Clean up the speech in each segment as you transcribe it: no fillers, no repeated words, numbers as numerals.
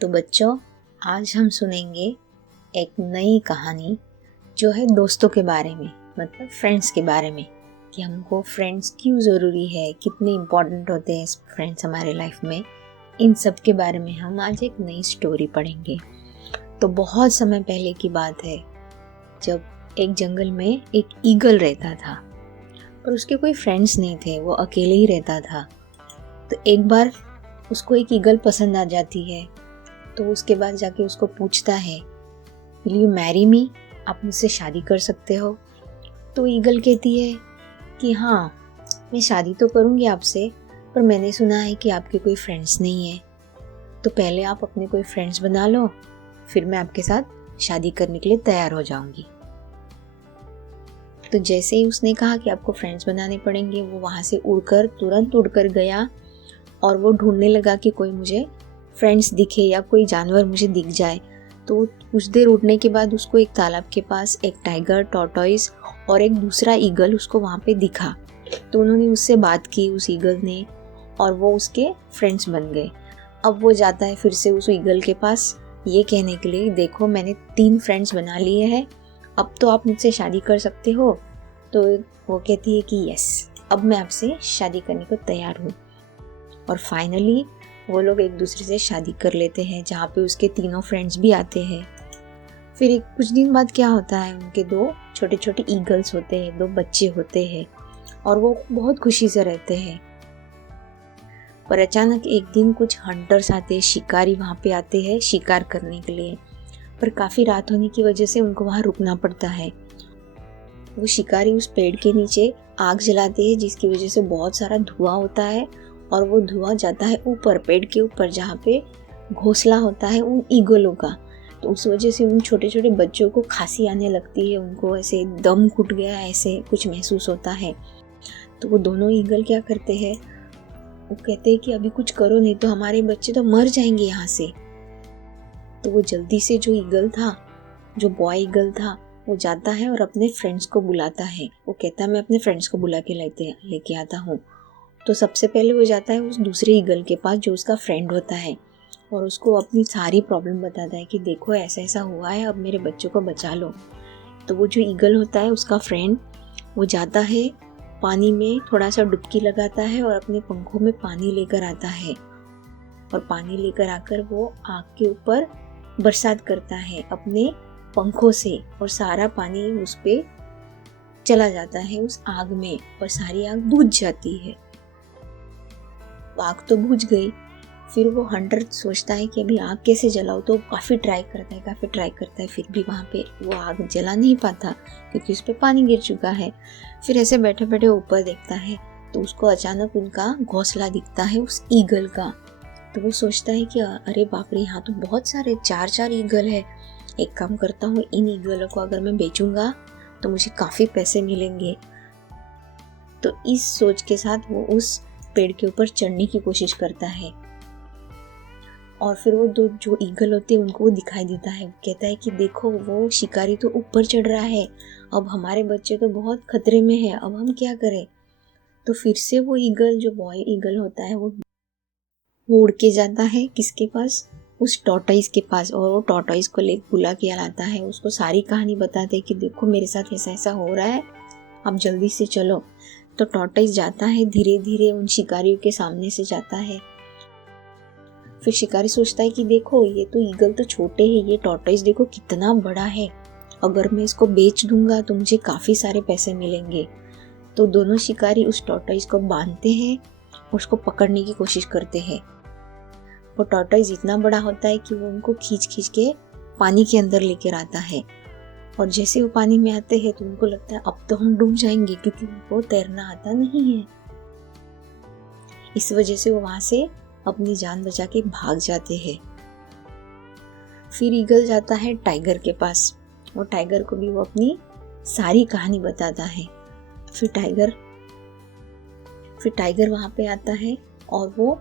तो बच्चों, आज हम सुनेंगे एक नई कहानी जो है दोस्तों के बारे में, मतलब फ्रेंड्स के बारे में, कि हमको फ्रेंड्स क्यों ज़रूरी है, कितने इम्पोर्टेंट होते हैं फ्रेंड्स हमारे लाइफ में। इन सब के बारे में हम आज एक नई स्टोरी पढ़ेंगे। तो बहुत समय पहले की बात है, जब एक जंगल में एक ईगल रहता था, पर उसके कोई फ्रेंड्स नहीं थे, वो अकेले ही रहता था। तो एक बार उसको एक ईगल पसंद आ जाती है, तो उसके बाद जाके उसको पूछता है, विल यू मैरी मी, आप मुझसे शादी कर सकते हो? तो ईगल कहती है कि हाँ, मैं शादी तो करूँगी आपसे, पर मैंने सुना है कि आपके कोई फ्रेंड्स नहीं है, तो पहले आप अपने कोई फ्रेंड्स बना लो, फिर मैं आपके साथ शादी करने के लिए तैयार हो जाऊंगी। तो जैसे ही उसने कहा कि आपको फ्रेंड्स बनाने पड़ेंगे, वो वहाँ से तुरंत उड़कर गया और वो ढूंढने लगा कि कोई मुझे फ्रेंड्स दिखे या कोई जानवर मुझे दिख जाए। तो कुछ देर उड़ने के बाद उसको एक तालाब के पास एक टाइगर, टॉर्टोइस और एक दूसरा ईगल उसको वहाँ पे दिखा। तो उन्होंने उससे बात की, उस ईगल ने, और वो उसके फ्रेंड्स बन गए। अब वो जाता है फिर से उस ईगल के पास ये कहने के लिए, देखो मैंने 3 फ्रेंड्स बना लिए हैं, अब तो आप मुझसे शादी कर सकते हो। तो वो कहती है कि यस, अब मैं आपसे शादी करने को तैयार हूँ। और फाइनली वो लोग एक दूसरे से शादी कर लेते हैं, जहाँ पे उसके तीनों फ्रेंड्स भी आते हैं। फिर कुछ दिन बाद क्या होता है, उनके 2 छोटे छोटे ईगल्स होते हैं, 2 बच्चे होते हैं, और वो बहुत खुशी से रहते हैं। पर अचानक एक दिन कुछ हंटर्स आते हैं, शिकारी वहाँ पे आते हैं शिकार करने के लिए, पर काफ़ी रात होने की वजह से उनको वहाँ रुकना पड़ता है। वो शिकारी उस पेड़ के नीचे आग जलाते हैं, जिसकी वजह से बहुत सारा धुआं होता है, और वो धुआं जाता है ऊपर पेड़ के ऊपर, जहाँ पे घोंसला होता है उन ईगलों का। तो उस वजह से उन छोटे छोटे बच्चों को खांसी आने लगती है, उनको ऐसे दम घुट गया ऐसे कुछ महसूस होता है। तो वो दोनों ईगल क्या करते हैं, वो कहते हैं कि अभी कुछ करो, नहीं तो हमारे बच्चे तो मर जाएंगे यहाँ से। तो वो जल्दी से जो ईगल था, जो बॉय ईगल था, वो जाता है और अपने फ्रेंड्स को बुलाता है। वो कहता है मैं अपने फ्रेंड्स को बुला के लेके आता हूँ। तो सबसे पहले वो जाता है उस दूसरे ईगल के पास जो उसका फ्रेंड होता है, और उसको अपनी सारी प्रॉब्लम बताता है कि देखो ऐसा ऐसा हुआ है, अब मेरे बच्चों को बचा लो। तो वो जो ईगल होता है, उसका फ्रेंड, वो जाता है पानी में, थोड़ा सा डुबकी लगाता है और अपने पंखों में पानी लेकर आता है, और पानी लेकर आकर वो आग के ऊपर बरसात करता है अपने पंखों से, और सारा पानी उस पे चला जाता है उस आग में, और सारी आग बुझ जाती है। आग तो बुझ गई। फिर वो हंटर सोचता है कि अभी आग कैसे जलाऊं, तो काफ़ी ट्राई करता है, फिर भी वहाँ पे वो आग जला नहीं पाता क्योंकि उस पर पानी गिर चुका है। फिर ऐसे बैठे बैठे ऊपर देखता है, तो उसको अचानक उनका घोंसला दिखता है उस ईगल का। तो वो सोचता है कि अरे बाप रे, यहाँ तो बहुत सारे 4 ईगल है, एक काम करता हूँ, इन ईगलों को अगर मैं बेचूंगा तो मुझे काफ़ी पैसे मिलेंगे। तो इस सोच के साथ वो उस पेड़ के ऊपर चढ़ने की कोशिश करता है, और फिर वो 2 जो ईगल होते हैं उनको वो दिखाई देता है। वो कहता है कि देखो वो शिकारी तो ऊपर चढ़ रहा है, अब हमारे बच्चे तो बहुत खतरे में है, अब हम क्या करें। तो फिर से वो ईगल, जो बॉय ईगल होता है, वो उड़ के जाता है किसके पास, उस टॉर्टोइस के पास, और वो टॉर्टोइस को ले बुला के लाता है, उसको सारी कहानी बताते हैं कि देखो मेरे साथ ऐसा ऐसा हो रहा है, आप जल्दी से चलो। तो टॉर्टोइस जाता है, धीरे धीरे उन शिकारियों के सामने से जाता है। फिर शिकारी सोचता है कि देखो ये तो ईगल तो छोटे हैं, ये टॉर्टोइस देखो कितना बड़ा है, अगर मैं इसको बेच दूंगा तो मुझे काफ़ी सारे पैसे मिलेंगे। तो दोनों शिकारी उस टॉर्टोइस को बांधते हैं, उसको पकड़ने की कोशिश करते हैं। वो टॉर्टोइस इतना बड़ा होता है कि वो उनको खींच खींच के पानी के अंदर लेकर आता है, और जैसे वो पानी में आते हैं तो उनको लगता है अब तो हम डूब जाएंगे, क्योंकि उनको तैरना आता नहीं है। इस वजह से वो वहां से अपनी जान बचा के भाग जाते हैं। फिर ईगल जाता है टाइगर के पास, वो टाइगर को भी वो अपनी सारी कहानी बताता है। फिर टाइगर वहां पे आता है, और वो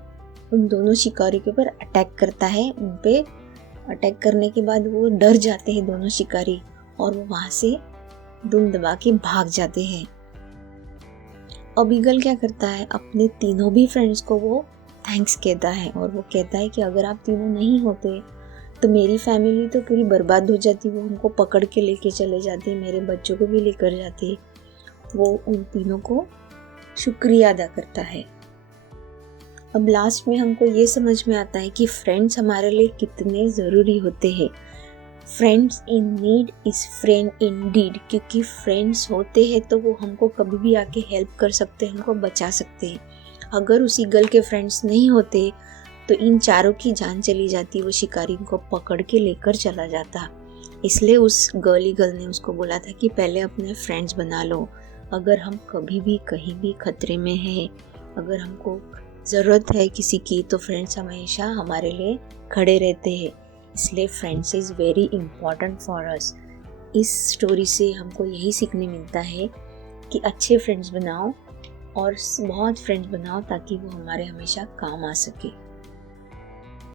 उन दोनों शिकारियों के ऊपर अटैक करता है। उन पे अटैक करने के बाद वो डर जाते हैं दोनों शिकारी, और वो वहां से दुम दबा के भाग जाते हैं। अब ईगल क्या करता है, अपने तीनों भी फ्रेंड्स को वो थैंक्स कहता है और वो कहता है कि अगर आप तीनों नहीं होते तो मेरी फैमिली तो पूरी बर्बाद हो जाती, वो हमको पकड़ के लेके चले जाते, मेरे बच्चों को भी लेकर जाते। वो उन तीनों को शुक्रिया अदा करता है। अब लास्ट में हमको ये समझ में आता है कि फ्रेंड्स हमारे लिए कितने ज़रूरी होते हैं। Friends in need is friend in deed, क्योंकि फ्रेंड्स होते हैं तो वो हमको कभी भी आके हेल्प कर सकते हैं, हमको बचा सकते हैं। अगर उस ईगल के फ्रेंड्स नहीं होते तो इन चारों की जान चली जाती, वो शिकारी को पकड़ के लेकर चला जाता। इसलिए उस गर्ल ईगल ने उसको बोला था कि पहले अपने फ्रेंड्स बना लो, अगर हम कभी भी कहीं भी खतरे में हैं, अगर हमको ज़रूरत है किसी की, तो फ्रेंड्स हमेशा हमारे लिए खड़े रहते हैं। इसलिए friends is very important for us. इस स्टोरी से हमको यही सीखने मिलता है कि अच्छे फ्रेंड्स बनाओ और बहुत फ्रेंड्स बनाओ ताकि वो हमारे हमेशा काम आ सके।